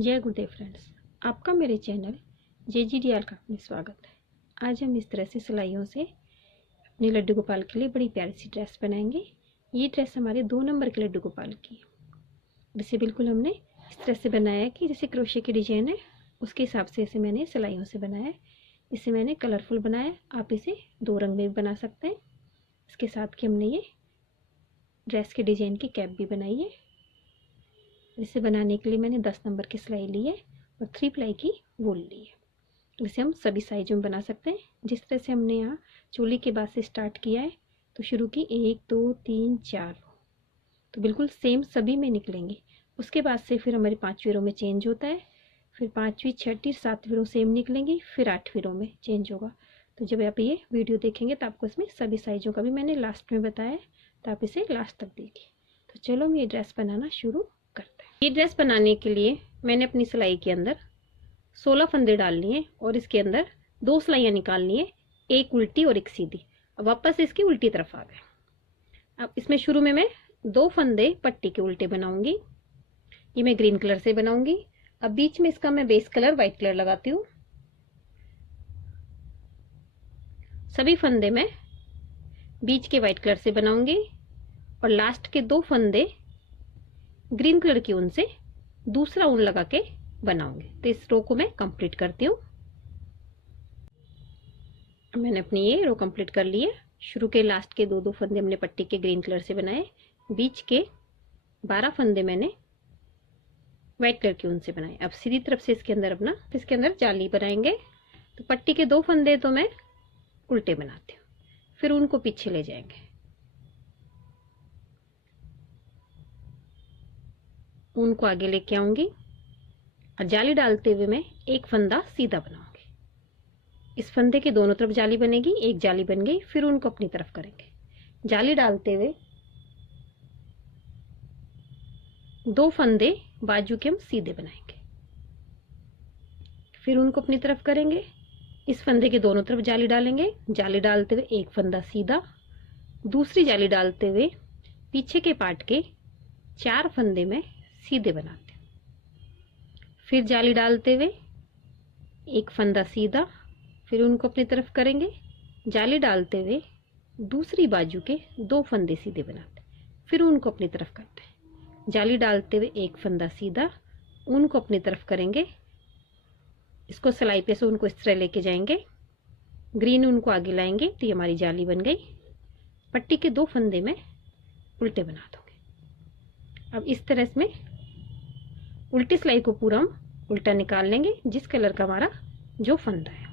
जय गुरुदेव फ्रेंड्स, आपका मेरे चैनल JGDR का में स्वागत है। आज हम इस तरह से सिलाइयों से अपने लड्डू गोपाल के लिए बड़ी प्यारी सी ड्रेस बनाएंगे। ये ड्रेस हमारे 2 नंबर के लड्डू गोपाल की है। इसे बिल्कुल हमने इस तरह से बनाया है कि जैसे क्रोशे की डिजाइन है उसके हिसाब से इसे मैंने सिलाइयों से बनाया है। इसे मैंने कलरफुल बनाया, आप इसे 2 रंग में भी बना सकते हैं। इसके साथ कि हमने ये ड्रेस के डिजाइन की कैप भी बनाई है। इसे बनाने के लिए मैंने 10 नंबर की सिलाई ली है और 3 प्लाई की वूल ली है। इसे हम सभी साइजों में बना सकते हैं। जिस तरह से हमने यहाँ चोली के बाद से स्टार्ट किया है तो शुरू की 1 2 3 4 तो बिल्कुल सेम सभी में निकलेंगे। उसके बाद से फिर हमारी 5वीं रो में चेंज होता है, फिर 5वीं 6वीं 7वीं रो सेम निकलेंगी, फिर 8वीं रो में चेंज होगा। तो जब आप ये वीडियो देखेंगे तो आपको इसमें सभी साइजों का भी मैंने लास्ट में बताया है, तो आप इसे लास्ट तक देखिए। तो चलो हम ये ड्रेस बनाना शुरू करते हैं। ये ड्रेस बनाने के लिए मैंने अपनी सिलाई के अंदर 16 फंदे डाल लिए और इसके अंदर 2 सिलाइयाँ निकालनी है, एक उल्टी और एक सीधी। अब वापस इसकी उल्टी तरफ आ गए। अब इसमें शुरू में मैं 2 फंदे पट्टी के उल्टे बनाऊंगी। ये मैं ग्रीन कलर से बनाऊंगी। अब बीच में इसका मैं बेस कलर व्हाइट कलर लगाती हूँ। सभी फंदे मैं बीच के व्हाइट कलर से बनाऊंगी और लास्ट के 2 फंदे ग्रीन कलर की ऊन से दूसरा ऊन लगा के बनाऊंगी। तो इस रो को मैं कंप्लीट करती हूँ। मैंने अपनी ये रो कंप्लीट कर ली है। शुरू के लास्ट के 2 फंदे हमने पट्टी के ग्रीन कलर से बनाए, बीच के 12 फंदे मैंने व्हाइट कलर की ऊन से बनाए। अब सीधी तरफ से इसके अंदर जाली बनाएंगे। तो पट्टी के 2 फंदे तो मैं उल्टे बनाती हूँ, फिर उनको पीछे ले जाएंगे, ऊन को आगे लेके आऊंगी और जाली डालते हुए मैं एक फंदा सीधा बनाऊंगी। इस फंदे के दोनों तरफ जाली बनेगी, एक जाली बन गई, फिर उनको अपनी तरफ करेंगे। जाली डालते हुए 2 फंदे बाजू के हम सीधे बनाएंगे, फिर उनको अपनी तरफ करेंगे। इस फंदे के दोनों तरफ जाली डालेंगे। जाली डालते हुए एक फंदा सीधा, दूसरी जाली डालते हुए पीछे के पार्ट के 4 फंदे में सीधे बनाते हैं, फिर जाली डालते हुए एक फंदा सीधा, फिर उनको अपनी तरफ करेंगे। जाली डालते हुए दूसरी बाजू के 2 फंदे सीधे बनाते हैं, फिर उनको अपनी तरफ करते हैं। जाली डालते हुए एक फंदा सीधा, उनको अपनी तरफ करेंगे। इसको सिलाई पे से उनको इस तरह लेके जाएंगे, ग्रीन उनको आगे लाएंगे। तो ये हमारी जाली बन गई। पट्टी के 2 फंदे में उल्टे बना दूंगे। अब इस तरह से उल्टी सिलाई को पूरा हम उल्टा निकाल लेंगे, जिस कलर का हमारा जो फंदा है।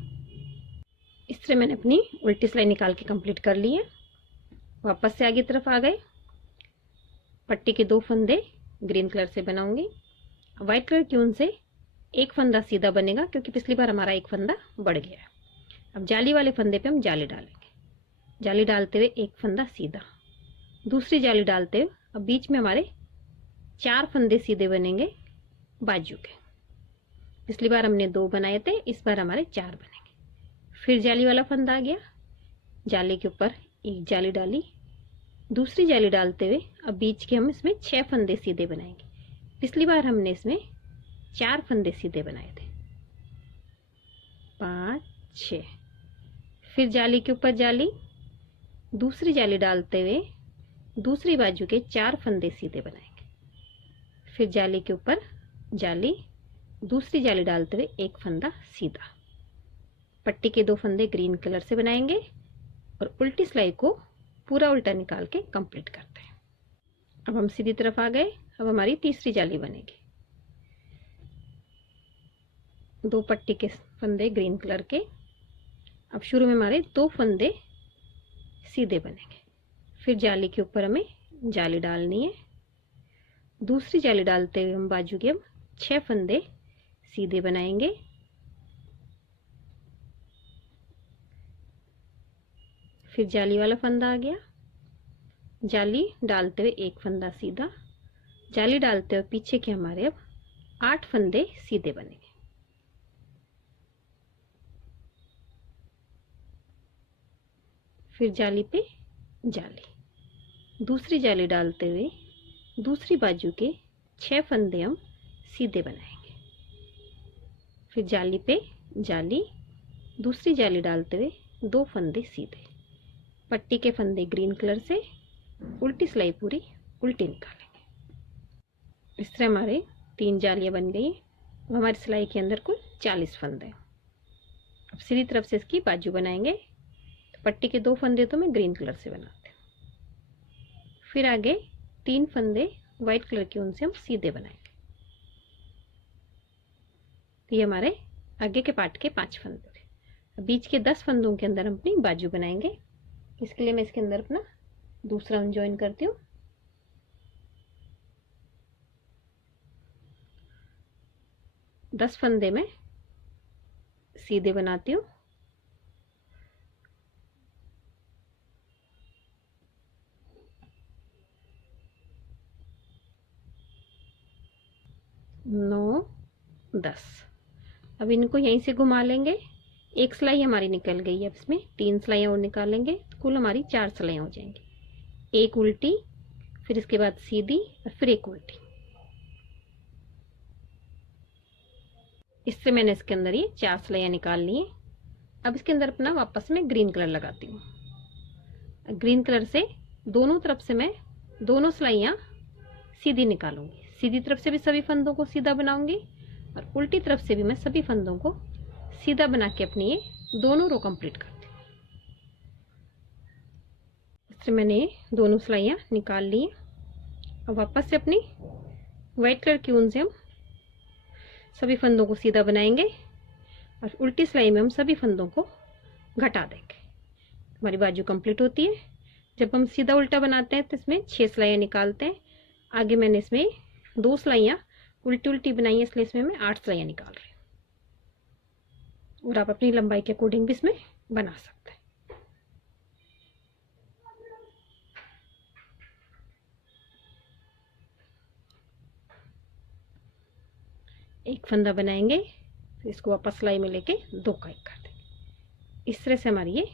इस तरह मैंने अपनी उल्टी सिलाई निकाल के कंप्लीट कर ली है। वापस से आगे तरफ आ गए। पट्टी के 2 फंदे ग्रीन कलर से बनाऊंगी। व्हाइट कलर की ऊन से एक फंदा सीधा बनेगा, क्योंकि पिछली बार हमारा एक फंदा बढ़ गया है। अब जाली वाले फंदे पे हम जाली डालेंगे। जाली डालते हुए एक फंदा सीधा, दूसरी जाली डालते हुए अब बीच में हमारे 4 फंदे सीधे बनेंगे बाजू के। पिछली बार हमने 2 बनाए थे, इस बार हमारे 4 बनेंगे। फिर जाली वाला फंदा आ गया, जाली के ऊपर एक जाली डाली, दूसरी जाली डालते हुए अब बीच के हम इसमें 6 फंदे सीधे बनाएंगे। पिछली बार हमने इसमें 4 फंदे सीधे बनाए थे, 5 6। फिर जाली के ऊपर जाली, दूसरी जाली डालते हुए दूसरी बाजू के 4 फंदे सीधे बनाएंगे। फिर जाली के ऊपर जाली, दूसरी जाली डालते हुए एक फंदा सीधा। पट्टी के 2 फंदे ग्रीन कलर से बनाएंगे और उल्टी सिलाई को पूरा उल्टा निकाल के कंप्लीट करते हैं। अब हम सीधी तरफ आ गए। अब हमारी तीसरी जाली बनेगी। 2 पट्टी के फंदे ग्रीन कलर के। अब शुरू में हमारे 2 फंदे सीधे बनेंगे, फिर जाली के ऊपर हमें जाली डालनी है। दूसरी जाली डालते हुए हम बाजू के 6 फंदे सीधे बनाएंगे। फिर जाली वाला फंदा आ गया, जाली डालते हुए एक फंदा सीधा, जाली डालते हुए पीछे के हमारे अब 8 फंदे सीधे बनेंगे। फिर जाली पे जाली, दूसरी जाली डालते हुए दूसरी बाजू के 6 फंदे हम सीधे बनाएंगे। फिर जाली पे जाली, दूसरी जाली डालते हुए 2 फंदे सीधे, पट्टी के फंदे ग्रीन कलर से, उल्टी सिलाई पूरी उल्टी निकालेंगे। इस तरह हमारे 3 जालियां बन गई। अब हमारी सिलाई के अंदर कुल 40 फंदे। अब सीधी तरफ से इसकी बाजू बनाएंगे। तो पट्टी के 2 फंदे तो मैं ग्रीन कलर से बनाती हूँ। फिर आगे 3 फंदे वाइट कलर की ऊन से हम सीधे बनाएंगे। तो ये हमारे आगे के पार्ट के 5 फंदे थे। बीच के 10 फंदों के अंदर हम अपनी बाजू बनाएंगे। इसके लिए मैं इसके अंदर अपना दूसरा ऊन ज्वाइन करती हूँ। दस फंदे में सीधे बनाती हूँ। नौ 10। अब इनको यहीं से घुमा लेंगे। एक सिलाई हमारी निकल गई है। अब इसमें 3 सिलाइयाँ और निकालेंगे तो कुल हमारी 4 सिलाइयाँ हो जाएंगी। एक उल्टी, फिर इसके बाद सीधी और फिर एक उल्टी। इससे मैंने इसके अंदर ये 4 सिलाइयाँ निकाल ली हैं। अब इसके अंदर अपना वापस में ग्रीन कलर लगाती हूँ। ग्रीन कलर से दोनों तरफ से मैं दोनों सिलाइयाँ सीधी निकालूंगी। सीधी तरफ से भी सभी फंदों को सीधा बनाऊंगी और उल्टी तरफ से भी मैं सभी फंदों को सीधा बना के अपनी ये दोनों रो कंप्लीट करती हूँ। इससे मैंने दोनों सिलाइयाँ निकाल ली हैं। और वापस से अपनी वाइट कलर की ऊन से हम सभी फंदों को सीधा बनाएंगे और उल्टी सिलाई में हम सभी फंदों को घटा देंगे। हमारी बाजू कंप्लीट होती है। जब हम सीधा उल्टा बनाते हैं तो इसमें 6 सिलाइयाँ निकालते हैं। आगे मैंने इसमें 2 सिलाइयाँ उल्टी उल्टी बनाई है, इसलिए इसमें मैं 8 सिलाइयाँ निकाल रही हूँ। और आप अपनी लंबाई के अकॉर्डिंग भी इसमें बना सकते हैं। एक फंदा बनाएंगे, फिर इसको वापस सिलाई में लेके 2 का 1 कर देंगे। इस तरह से हमारी ये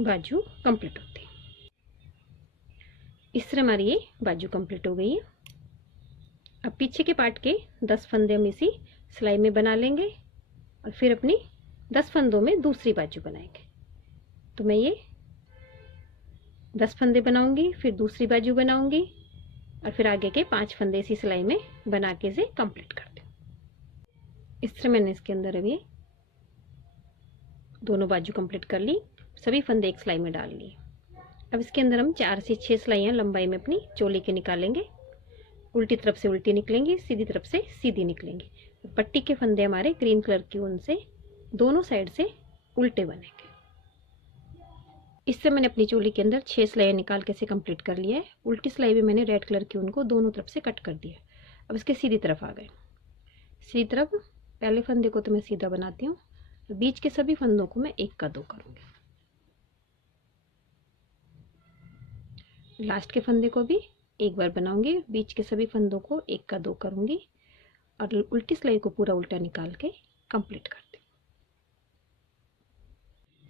बाजू कंप्लीट होती है। इस तरह हमारी ये बाजू कंप्लीट हो गई है। अब पीछे के पार्ट के 10 फंदे हम इसी सिलाई में बना लेंगे और फिर अपनी 10 फंदों में दूसरी बाजू बनाएंगे। तो मैं ये 10 फंदे बनाऊंगी, फिर दूसरी बाजू बनाऊंगी और फिर आगे के 5 फंदे इसी सिलाई में बना के इसे कंप्लीट कर दूँ। इस तरह मैंने इसके अंदर अभी दोनों बाजू कंप्लीट कर ली। सभी फंदे एक सिलाई में डाल लिए। अब इसके अंदर हम 4 से 6 सिलाइयाँ लंबाई में अपनी चोली के निकालेंगे। उल्टी तरफ से उल्टी निकलेंगी, सीधी तरफ से सीधी निकलेंगी। पट्टी के फंदे हमारे ग्रीन कलर की ऊन से दोनों साइड से उल्टे बनेंगे। इससे मैंने अपनी चोली के अंदर 6 सिलाइयाँ निकाल के इसे कंप्लीट कर लिया है। उल्टी सिलाई भी मैंने रेड कलर की ऊन को दोनों तरफ से कट कर दिया। अब इसके सीधी तरफ आ गए। सीधी तरफ पहले फंदे को तो मैं सीधा बनाती हूँ, बीच के सभी फंदों को मैं 1 का 2 करूँगी। लास्ट के फंदे को भी एक बार बनाऊंगी, बीच के सभी फंदों को 1 का 2 करूंगी और उल्टी सिलाई को पूरा उल्टा निकाल के कंप्लीट करती हूँ।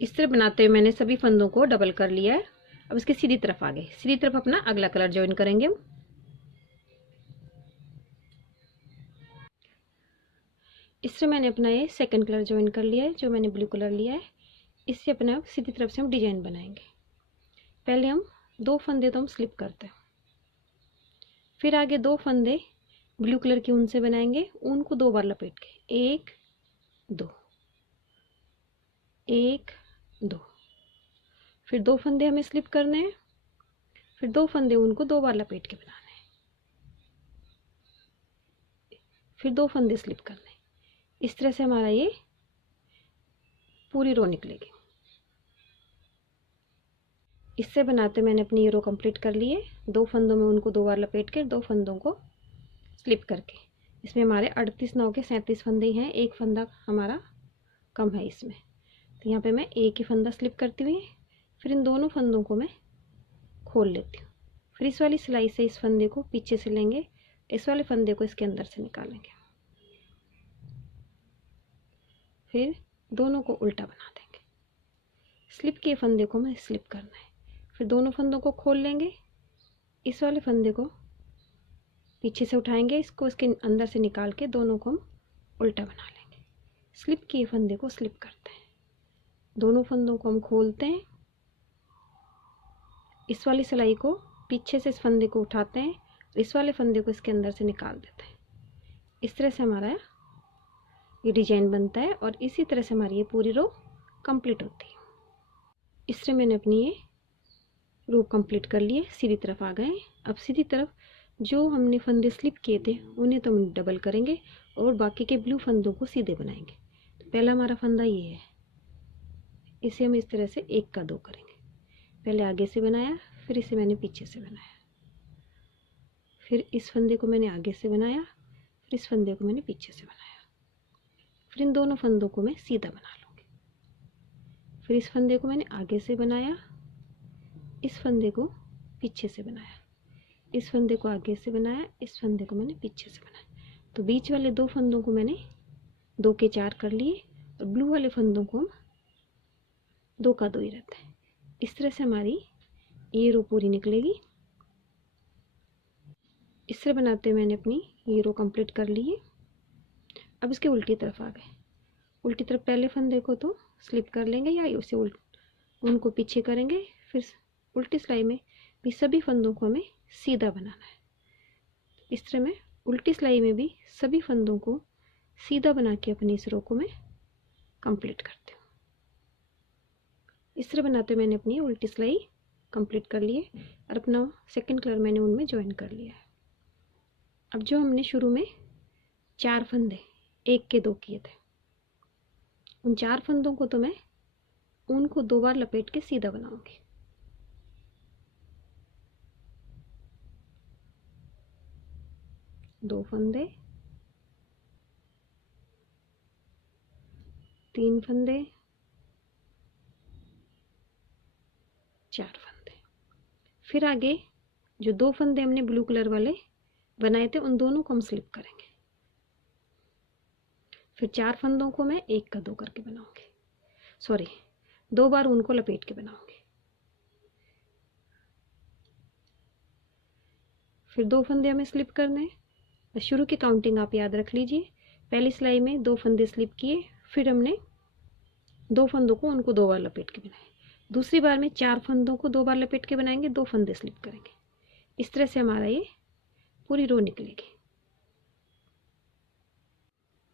इस तरह बनाते हुए मैंने सभी फंदों को डबल कर लिया है। अब इसके सीधी तरफ आ गए। सीधी तरफ अपना अगला कलर ज्वाइन करेंगे हम। इस तरह मैंने अपना ये सेकंड कलर ज्वाइन कर लिया है, जो मैंने ब्लू कलर लिया है। इससे अपना सीधी तरफ से हम डिजाइन बनाएंगे। पहले हम 2 फंदे तो हम स्लिप करते हैं, फिर आगे 2 फंदे ब्लू कलर की ऊन से बनाएंगे। ऊन को 2 बार लपेट के 1 2 1 2, फिर 2 फंदे हमें स्लिप करने हैं, फिर 2 फंदे ऊन को 2 बार लपेट के बनाने हैं, फिर 2 फंदे स्लिप करने हैं। इस तरह से हमारा ये पूरी रो निकलेगी। इससे बनाते मैंने अपनी ये रो कंप्लीट कर ली है। 2 फंदों में उनको 2 बार लपेट के 2 फंदों को स्लिप करके। इसमें हमारे 38 9 के 37 फंदे हैं। एक फंदा हमारा कम है इसमें, तो यहाँ पे मैं एक ही फंदा स्लिप करती हुई, फिर इन दोनों फंदों को मैं खोल लेती हूँ। फिर इस वाली सिलाई से इस फंदे को पीछे से लेंगे, इस वाले फंदे को इसके अंदर से निकालेंगे, फिर दोनों को उल्टा बना देंगे। स्लिप के फंदे को मैं स्लिप करना है, फिर दोनों फंदों को खोल लेंगे, इस वाले फंदे को पीछे से उठाएंगे, इसको इसके अंदर से निकाल के दोनों को हम उल्टा बना लेंगे। स्लिप किए फंदे को स्लिप करते हैं, दोनों फंदों को हम खोलते हैं, इस वाली सिलाई को पीछे से इस फंदे को उठाते हैं, इस वाले फंदे को इसके अंदर से निकाल देते हैं। इस तरह से हमारा ये डिजाइन बनता है और इसी तरह से हमारी ये पूरी रो कंप्लीट होती है। इस तरह मैंने अपनी ये रो कंप्लीट कर लिए, सीधी तरफ आ गए। अब सीधी तरफ जो हमने फंदे स्लिप किए थे उन्हें तो हम डबल करेंगे और बाकी के ब्लू फंदों को सीधे बनाएंगे। तो पहला हमारा फंदा ये है, इसे हम इस तरह से 1 का 2 करेंगे। पहले आगे से बनाया, फिर इसे मैंने पीछे से बनाया, फिर इस फंदे को मैंने आगे से बनाया, फिर इस फंदे को मैंने पीछे से बनाया, फिर इन दोनों फंदों को मैं सीधा बना लूँगी। फिर इस फंदे को मैंने आगे से बनाया, इस फंदे को पीछे से बनाया, इस फंदे को आगे से बनाया, इस फंदे को मैंने पीछे से बनाया। तो बीच वाले 2 फंदों को मैंने 2 के 4 कर लिए और ब्लू वाले फंदों को हम 2 का 2 ही रहता है। इस तरह से हमारी ये रो पूरी निकलेगी। इस तरह बनाते मैंने अपनी ये रो कंप्लीट कर ली है। अब इसके उल्टी तरफ आ गए। उल्टी तरफ पहले फंदे को तो स्लिप कर लेंगे या उसे उनको पीछे करेंगे, फिर उल्टी सिलाई में भी सभी फंदों को हमें सीधा बनाना है। इस तरह मैं उल्टी सिलाई में भी सभी फंदों को सीधा बना के अपनी इस रो को मैं कंप्लीट करती हूँ। इस तरह बनाते मैंने अपनी उल्टी सिलाई कंप्लीट कर ली है और अपना सेकंड कलर मैंने उनमें ज्वाइन कर लिया है। अब जो हमने शुरू में 4 फंदे 1 के 2 किए थे, उन 4 फंदों को तो मैं उनको 2 बार लपेट के सीधा बनाऊंगी। दो फंदे, 3 फंदे, 4 फंदे। फिर आगे जो 2 फंदे हमने ब्लू कलर वाले बनाए थे उन दोनों को हम स्लिप करेंगे। फिर 4 फंदों को मैं 1 का 2 करके बनाऊंगी, सॉरी 2 बार उनको लपेट के बनाऊंगी। फिर 2 फंदे हमें स्लिप करने हैं। शुरू की काउंटिंग आप याद रख लीजिए। पहली सिलाई में 2 फंदे स्लिप किए, फिर हमने 2 फंदों को उनको 2 बार लपेट के बनाए। दूसरी बार में 4 फंदों को 2 बार लपेट के बनाएंगे, 2 फंदे स्लिप करेंगे। इस तरह से हमारा ये पूरी रो निकलेगी।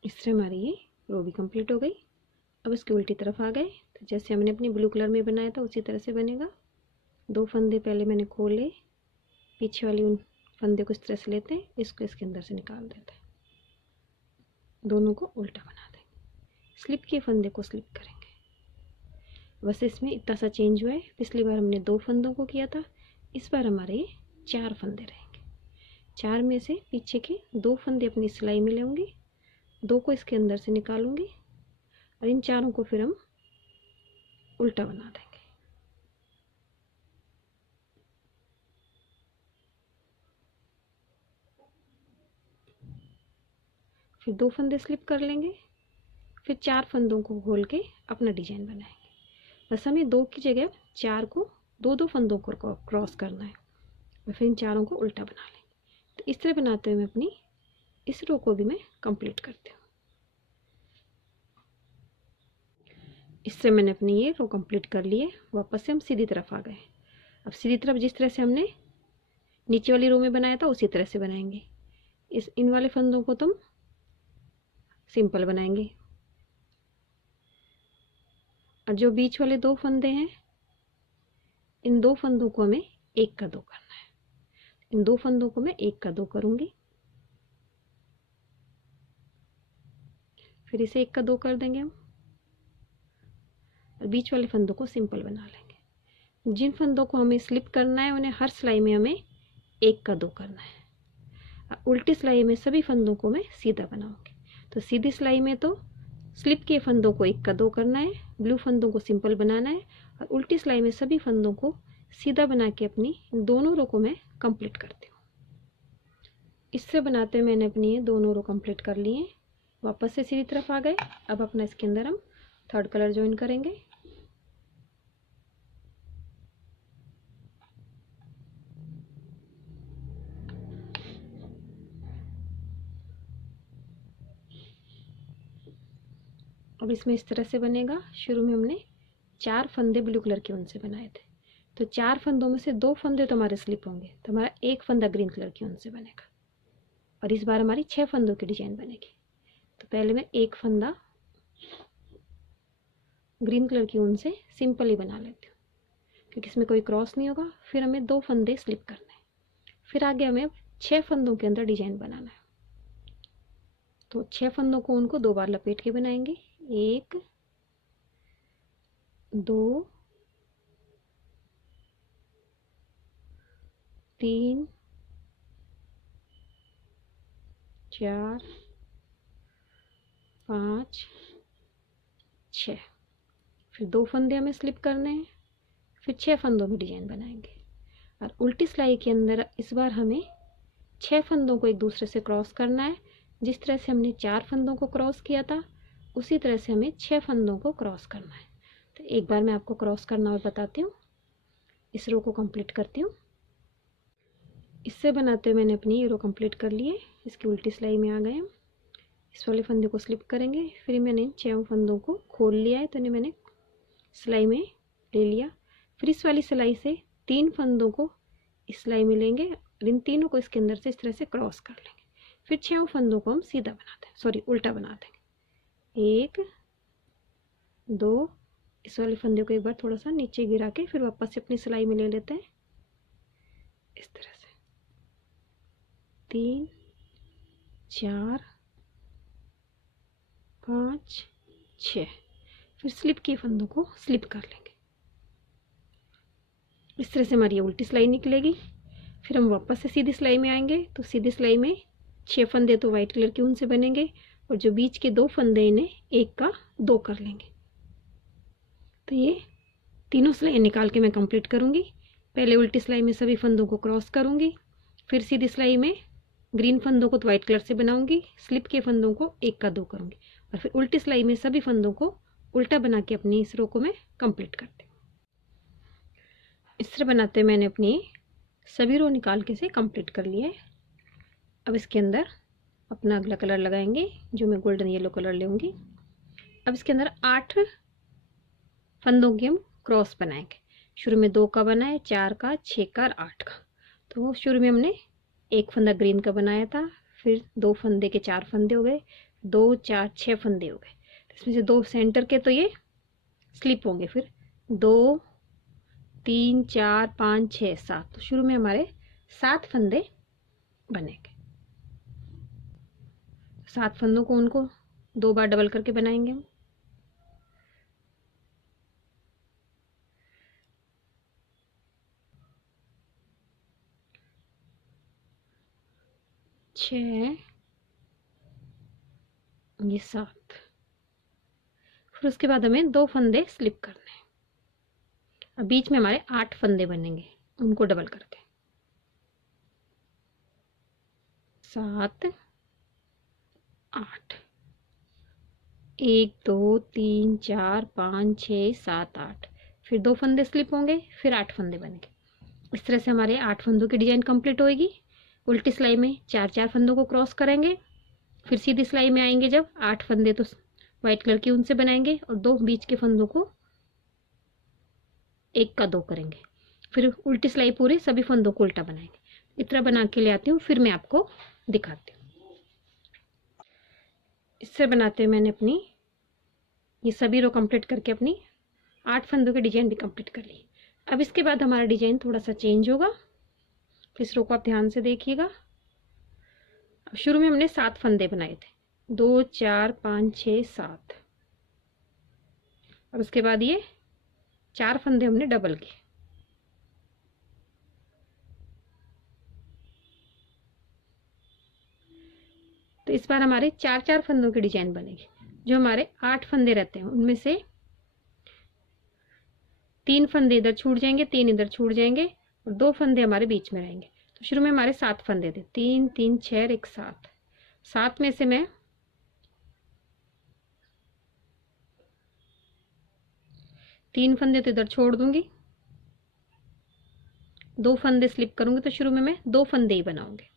इस तरह हमारी ये रो भी कंप्लीट हो गई। अब इसकी उल्टी तरफ आ गए, तो जैसे हमने अपनी ब्लू कलर में बनाया था उसी तरह से बनेगा। 2 फंदे पहले मैंने खोले, पीछे वाली उन फंदे को इस तरह से लेते हैं, इसको इसके अंदर से निकाल देते हैं, दोनों को उल्टा बना देंगे। स्लिप के फंदे को स्लिप करेंगे। बस इसमें इतना सा चेंज हुआ है, पिछली बार हमने 2 फंदों को किया था, इस बार हमारे 4 फंदे रहेंगे। 4 में से पीछे के 2 फंदे अपनी सिलाई में लेंगे, 2 को इसके अंदर से निकालूंगी और इन 4 को फिर हम उल्टा बना देंगे। फिर 2 फंदे स्लिप कर लेंगे, फिर 4 फंदों को खोल के अपना डिजाइन बनाएंगे। बस हमें 2 की जगह 4 को 2-2 फंदों को क्रॉस करना है और फिर इन 4 को उल्टा बना लेंगे। तो इस तरह बनाते हुए मैं अपनी इस रो को भी मैं कंप्लीट करती हूँ। इस तरह मैंने अपनी ये रो कंप्लीट कर ली है। वापस से हम सीधी तरफ आ गए। अब सीधी तरफ जिस तरह से हमने नीचे वाली रो में बनाया था उसी तरह से बनाएंगे। इन वाले फंदों को तो हम सिंपल बनाएंगे और जो बीच वाले 2 फंदे हैं, इन 2 फंदों को हमें 1 का 2 करना है। इन 2 फंदों को मैं 1 का 2 करूंगी, फिर इसे 1 का 2 कर देंगे हम और बीच वाले फंदों को सिंपल बना लेंगे। जिन फंदों को हमें स्लिप करना है उन्हें हर सिलाई में हमें 1 का 2 करना है। उल्टी सिलाई में सभी फंदों को मैं सीधा बनाऊंगी। तो सीधी सिलाई में तो स्लिप के फंदों को 1 का 2 करना है, ब्लू फंदों को सिंपल बनाना है और उल्टी सिलाई में सभी फंदों को सीधा बना के अपनी दोनों रो को मैं कंप्लीट करती हूँ। इससे बनाते हुए मैंने अपनी ये दोनों रो कंप्लीट कर ली हैं। वापस से सीधी तरफ आ गए। अब अपना इसके अंदर हम 3rd कलर ज्वाइन करेंगे। अब इसमें इस तरह से बनेगा। शुरू में हमने 4 फंदे ब्लू कलर के ऊन से बनाए थे, तो 4 फंदों में से 2 फंदे तो हमारे स्लिप होंगे, तो हमारा 1 फंदा ग्रीन कलर के ऊन से बनेगा। और इस बार हमारी 6 फंदों की डिजाइन बनेगी। तो पहले मैं 1 फंदा ग्रीन कलर की ऊन से सिंपल ही बना लेती हूँ, क्योंकि इसमें कोई क्रॉस नहीं होगा। फिर हमें 2 फंदे स्लिप करने हैं, फिर आगे हमें 6 फंदों के अंदर डिजाइन बनाना है। तो 6 फंदों को उनको 2 बार लपेट के बनाएंगे। 1 2 3 4 5 6। फिर 2 फंदे हमें स्लिप करने हैं, फिर 6 फंदों में डिजाइन बनाएंगे। और उल्टी सिलाई के अंदर इस बार हमें 6 फंदों को एक दूसरे से क्रॉस करना है। जिस तरह से हमने 4 फंदों को क्रॉस किया था, उसी तरह से हमें 6 फंदों को क्रॉस करना है। तो एक बार मैं आपको क्रॉस करना और बताती हूँ। इस रो को कंप्लीट करती हूँ। इससे बनाते हुए मैंने अपनी ये रो कंप्लीट कर ली है। इसकी उल्टी सिलाई में आ गए हम। इस वाले फंदे को स्लिप करेंगे, फिर मैंने 6 फंदों को खोल लिया है, तो इन्हें मैंने सिलाई में ले लिया। फिर इस वाली सिलाई से 3 फंदों को इस सिलाई में लेंगे और इन तीनों को इसके अंदर से इस तरह से क्रॉस कर लेंगे। फिर 6 फंदों को हम सीधा बनाते हैं, सॉरी उल्टा बना देंगे। 1 2, इस वाले फंदे को एक बार थोड़ा सा नीचे गिरा के फिर वापस से अपनी सिलाई में ले लेते हैं इस तरह से। 3 4 5 6। फिर स्लिप के फंदों को स्लिप कर लेंगे। इस तरह से हमारी उल्टी सिलाई निकलेगी। फिर हम वापस से सीधी सिलाई में आएंगे, तो सीधी सिलाई में 6 फंदे तो वाइट कलर के ऊन से बनेंगे, और जो बीच के 2 फंदे इन्हें 1 का 2 कर लेंगे। तो ये तीनों सिलाई निकाल के मैं कंप्लीट करूँगी। पहले उल्टी सिलाई में सभी फंदों को क्रॉस करूँगी, फिर सीधी सिलाई में ग्रीन फंदों को तो वाइट कलर से बनाऊँगी, स्लिप के फंदों को 1 का 2 करूँगी, और फिर उल्टी सिलाई में सभी फंदों को उल्टा बना के अपनी इस रो को मैं कंप्लीट करती हूँ। इस तरह बनाते मैंने अपनी सभी रो निकाल के से कंप्लीट कर लिया है। अब इसके अंदर अपना अगला कलर लगाएंगे, जो मैं गोल्डन येलो कलर लूँगी। अब इसके अंदर 8 फंदों के हम क्रॉस बनाएंगे। शुरू में 2 का बनाए, 4 का, 6 का और 8 का। तो शुरू में हमने 1 फंदा ग्रीन का बनाया था, फिर 2 फंदे के 4 फंदे हो गए, 2 4 6 फंदे हो गए। इसमें से 2 सेंटर के तो ये स्लिप होंगे, फिर 2 3 4 5 6 7। तो शुरू में हमारे 7 फंदे बनेंगे। 7 फंदों को उनको 2 बार डबल करके बनाएंगे हम। छः, ये 7। फिर उसके बाद हमें 2 फंदे स्लिप करने हैं। अब बीच में हमारे 8 फंदे बनेंगे, उनको डबल करके। 7 8, 1 2 3 4 5 6 7 8। फिर 2 फंदे स्लिप होंगे, फिर 8 फंदे बनेंगे। इस तरह से हमारे 8 फंदों की डिजाइन कंप्लीट होएगी। उल्टी सिलाई में 4 4 फंदों को क्रॉस करेंगे, फिर सीधी सिलाई में आएंगे जब 8 फंदे तो वाइट कलर की ऊन से बनाएंगे, और 2 बीच के फंदों को 1 का 2 करेंगे। फिर उल्टी सिलाई पूरे सभी फंदों को उल्टा बनाएंगे। इतना बना के ले आती हूँ, फिर मैं आपको दिखाती हूँ। इससे बनाते हुए मैंने अपनी ये सभी रो कंप्लीट करके अपनी 8 फंदों की डिजाइन भी कंप्लीट कर ली। अब इसके बाद हमारा डिजाइन थोड़ा सा चेंज होगा, तो इस रो को आप ध्यान से देखिएगा। अब शुरू में हमने 7 फंदे बनाए थे, 2 4 5 6 7। अब उसके बाद ये 4 फंदे हमने डबल किए। तो इस बार हमारे 4 4 फंदों की डिजाइन बनेगी। जो हमारे 8 फंदे रहते हैं, उनमें से 3 फंदे इधर छूट जाएंगे, 3 इधर छूट जाएंगे, और 2 फंदे हमारे बीच में रहेंगे। तो शुरू में हमारे 7 फंदे थे, 3 3 6 1 7। 7 में से मैं 3 फंदे तो इधर छोड़ दूंगी, 2 फंदे स्लिप करूंगी, तो शुरू में मैं 2 फंदे ही बनाऊंगी।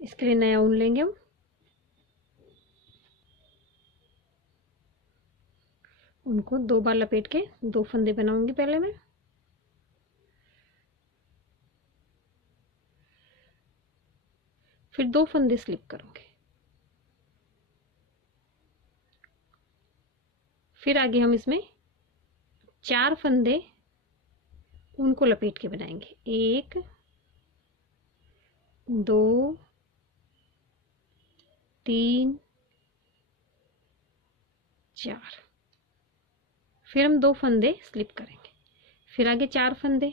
इसके लिए नया ऊन लेंगे हम। उनको 2 बार लपेट के 2 फंदे बनाऊंगी पहले मैं। फिर 2 फंदे स्लिप करूंगी। फिर आगे हम इसमें 4 फंदे उनको लपेट के बनाएंगे। 1 2 3 4। फिर हम 2 फंदे स्लिप करेंगे। फिर आगे 4 फंदे,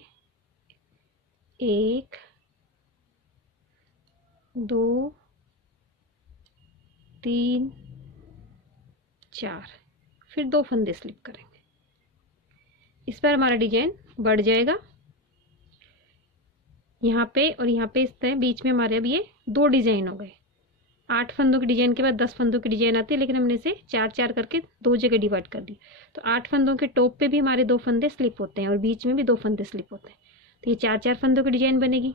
1 2 3 4। फिर 2 फंदे स्लिप करेंगे। इस पर हमारा डिजाइन बढ़ जाएगा। यहाँ पे और यहाँ पे इस तरह बीच में हमारे अब ये 2 डिजाइन हो गए। 8 फंदों की डिजाइन के बाद 10 फंदों की डिजाइन आती है, लेकिन हमने इसे 4-4 करके 2 जगह डिवाइड कर दी। तो 8 फंदों के टॉप पे भी हमारे 2 फंदे स्लिप होते हैं और बीच में भी 2 फंदे स्लिप होते हैं। तो ये 4-4 फंदों की डिजाइन बनेगी।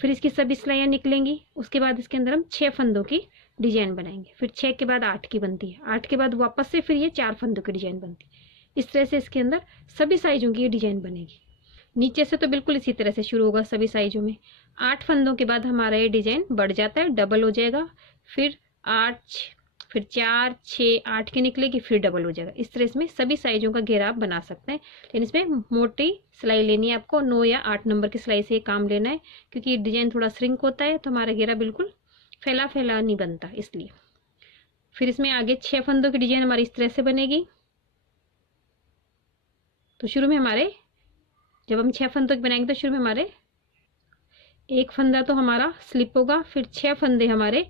फिर इसकी सभी सिलाइयाँ निकलेंगी। उसके बाद इसके अंदर हम 6 फंदों की डिजाइन बनाएंगे। फिर 6 के बाद 8 की बनती है। 8 के बाद वापस से फिर ये 4 फंदों की डिजाइन बनती है। इस तरह से इसके अंदर सभी साइजों की ये डिजाइन बनेगी। नीचे से तो बिल्कुल इसी तरह से शुरू होगा सभी साइजों में। 8 फंदों के बाद हमारा ये डिजाइन बढ़ जाता है, डबल हो जाएगा। फिर 8, फिर 4 6 8 की निकलेगी, फिर डबल हो जाएगा। इस तरह इसमें सभी साइजों का घेरा आप बना सकते हैं, लेकिन इसमें मोटी सिलाई लेनी है आपको। 9 या 8 नंबर की सिलाई से ये काम लेना है, क्योंकि ये डिजाइन थोड़ा श्रिंक होता है तो हमारा घेरा बिल्कुल फैला फैला नहीं बनता, इसलिए। फिर इसमें आगे 6 फंदों की डिजाइन हमारी इस तरह से बनेगी। तो शुरू में हमारे जब हम 6 फंदों की बनाएंगे तो शुरू में हमारे 1 फंदा तो हमारा स्लिप होगा। फिर 6 फंदे हमारे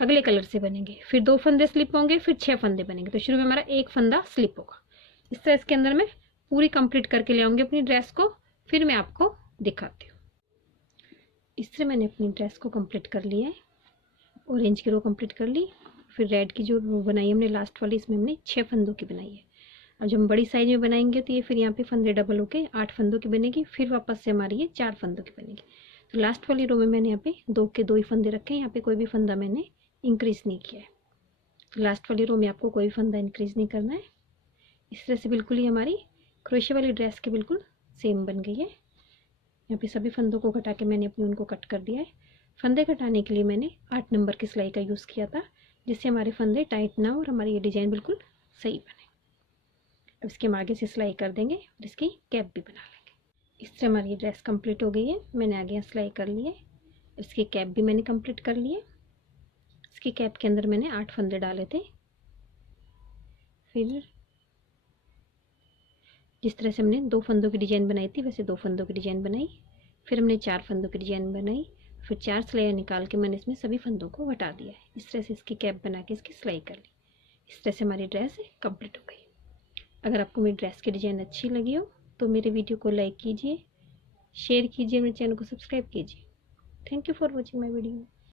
अगले कलर से बनेंगे। फिर 2 फंदे स्लिप होंगे, फिर 6 फंदे बनेंगे। तो शुरू में हमारा 1 फंदा स्लिप होगा। इस तरह इसके अंदर मैं पूरी कंप्लीट करके ले आऊंगी अपनी ड्रेस को, फिर मैं आपको दिखाती हूँ। इस तरह मैंने अपनी ड्रेस को कंप्लीट कर लिया है। ऑरेंज की रो कंप्लीट कर ली। फिर रेड की जो रो बनाई हमने लास्ट वाली, इसमें हमने 6 फंदों की बनाई है। अब जब हम बड़ी साइज में बनाएंगे तो ये फिर यहाँ पे फंदे डबल होके 8 फंदों की बनेगी। फिर वापस से हमारी ये 4 फंदों की बनेगी। तो लास्ट वाली रो में मैंने यहाँ पे 2 के 2 ही फंदे रखे हैं। यहाँ पे कोई भी फंदा मैंने इंक्रीज नहीं किया है। तो लास्ट वाली रो में आपको कोई फंदा इंक्रीज नहीं करना है। इस तरह से बिल्कुल ही हमारी क्रोशे वाली ड्रेस के बिल्कुल सेम बन गई है। यहाँ पे सभी फंदों को घटा के मैंने अपने उनको कट कर दिया है। फंदे घटाने के लिए मैंने 8 नंबर की सिलाई का यूज़ किया था, जिससे हमारे फंदे टाइट ना हो और हमारी ये डिज़ाइन बिल्कुल सही बने। अब इसके हम आगे से सिलाई कर देंगे और इसकी कैप भी बना लेंगे। इस तरह हमारी ये ड्रेस कंप्लीट हो गई है। मैंने आगे सिलाई कर ली है। इसकी कैप भी मैंने कंप्लीट कर ली है। इसकी कैप के अंदर मैंने 8 फंदे डाले थे। फिर जिस तरह से हमने 2 फंदों की डिज़ाइन बनाई थी, वैसे 2 फंदों की डिज़ाइन बनाई। फिर हमने 4 फंदों की डिज़ाइन बनाई। फिर 4 सिलाइयाँ निकाल के मैंने इसमें सभी फंदों को हटा दिया है। इस तरह से इसकी कैप बना के इसकी सिलाई कर ली। इस तरह से हमारी ड्रेस कंप्लीट हो गई। अगर आपको मेरी ड्रेस की डिज़ाइन अच्छी लगी हो तो मेरे वीडियो को लाइक कीजिए, शेयर कीजिए, मेरे चैनल को सब्सक्राइब कीजिए। Thank you for watching my video.